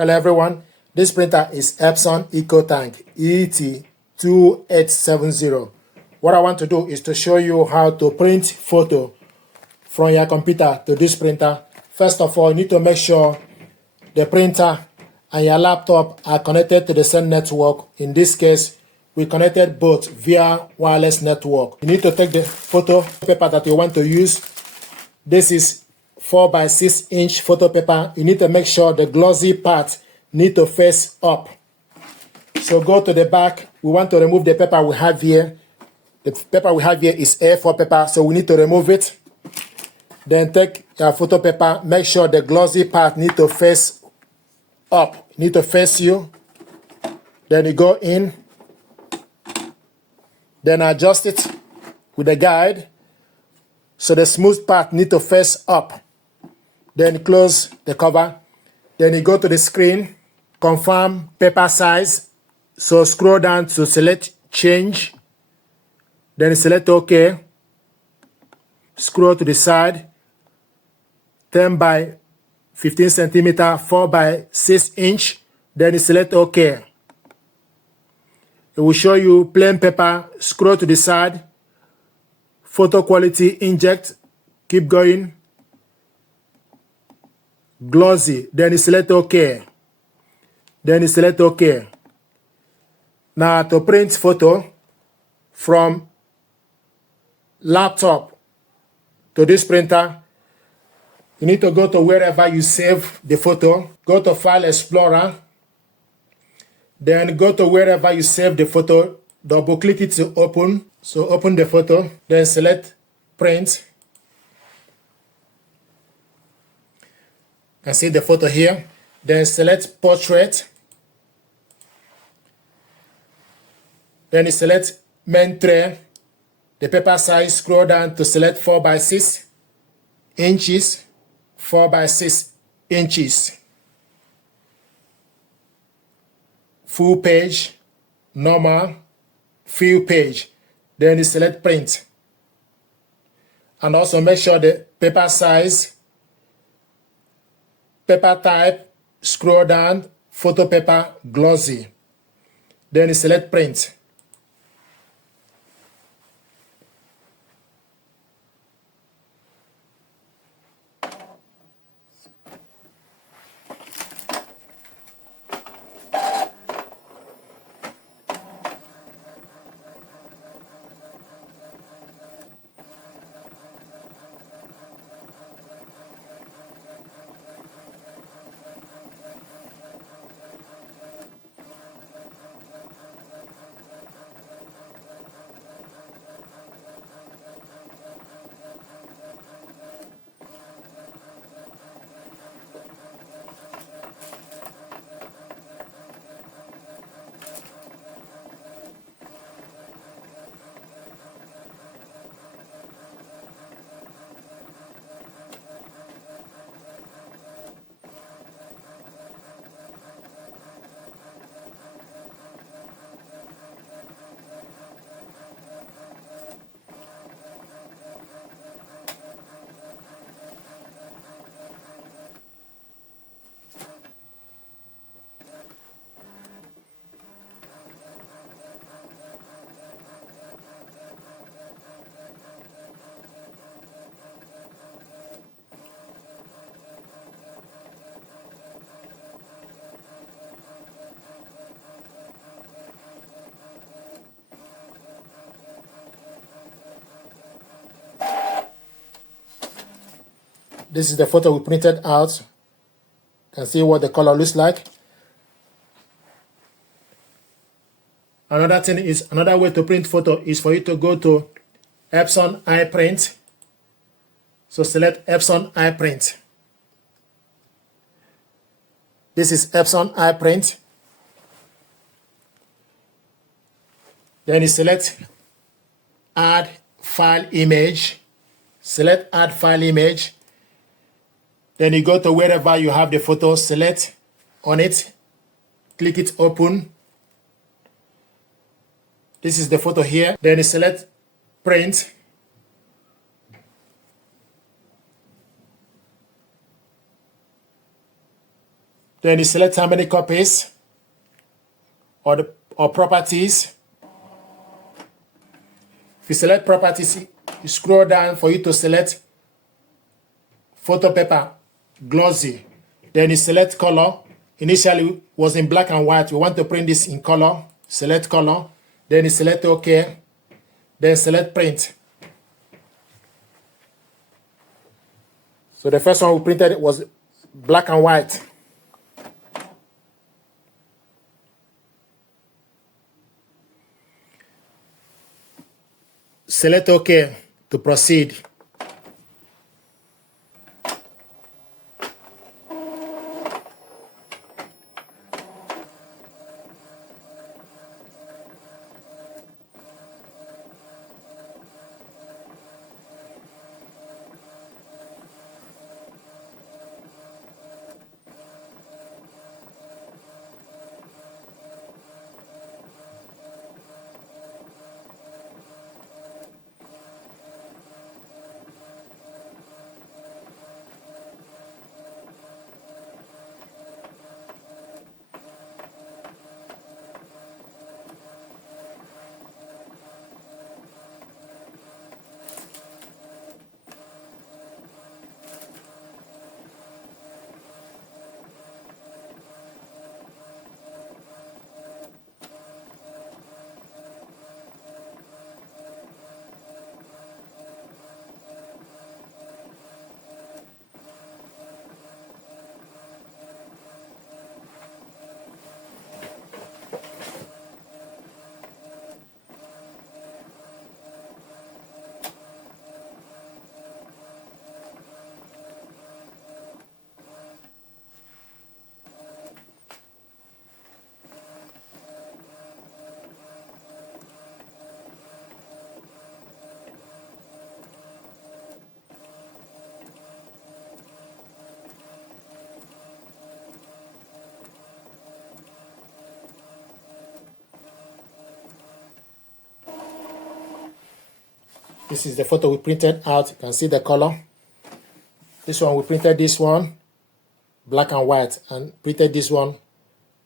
Hello everyone, this printer is Epson EcoTank ET-2870. What I want to do is to show you how to print photo from your computer to this printer. First of all, you need to make sure the printer and your laptop are connected to the same network. In this case, we connected both via wireless network. You need to take the photo paper that you want to use. This is 4x6-inch photo paper. You need to make sure the glossy part need to face up. So go to the back. We want to remove the paper we have here. The paper we have here is A4 paper, so we need to remove it. Then take your photo paper. Make sure the glossy part need to face up. Need to face you. Then you go in. Then adjust it with the guide. So the smooth part need to face up. Then close the cover. Then you go to the screen, confirm paper size. So scroll down to select change. Then select OK. Scroll to the side. 10 by 15 centimeter, 4x6-inch. Then you select OK. It will show you plain paper. Scroll to the side. Photo quality, inject. Keep going. Glossy. Then you select OK. Then you select OK. Now to print photo from laptop to this printer, you need to go to wherever you save the photo. Go to File Explorer. Then go to wherever you save the photo. Double click it to open. So open the photo. Then select Print. You can see the photo here. Then select Portrait. Then you select Main Tray. The paper size, scroll down to select 4x6 inches. 4x6 inches. Full page, normal, fill page. Then you select Print. And also make sure the paper size, paper type, scroll down, photo paper, glossy. Then you select Print. This is the photo we printed out. You can see what the color looks like. Another thing is, another way to print photo is for you to go to Epson iPrint. So select Epson iPrint. This is Epson iPrint. Then you select Add File Image. Select Add File Image. Then you go to wherever you have the photo, select on it, click it open. This is the photo here. Then you select Print. Then you select how many copies or properties. If you select properties, you scroll down for you to select photo paper, glossy. Then you select color. Initially it was in black and white. We want to print this in color. Select color. Then you select OK. Then select print. So the first one we printed was black and white. Select OK to proceed. This is the photo we printed out. You can see the color. This one, we printed this one, black and white, and printed this one,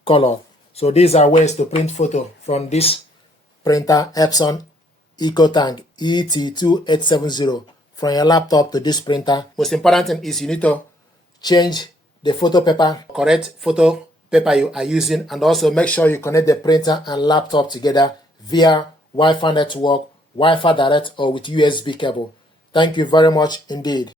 color. So these are ways to print photo from this printer, Epson EcoTank ET-2870, from your laptop to this printer. Most important thing is you need to change the photo paper, correct photo paper you are using, and also make sure you connect the printer and laptop together via Wi-Fi network, Wi-Fi direct, or with USB cable. Thank you very much indeed.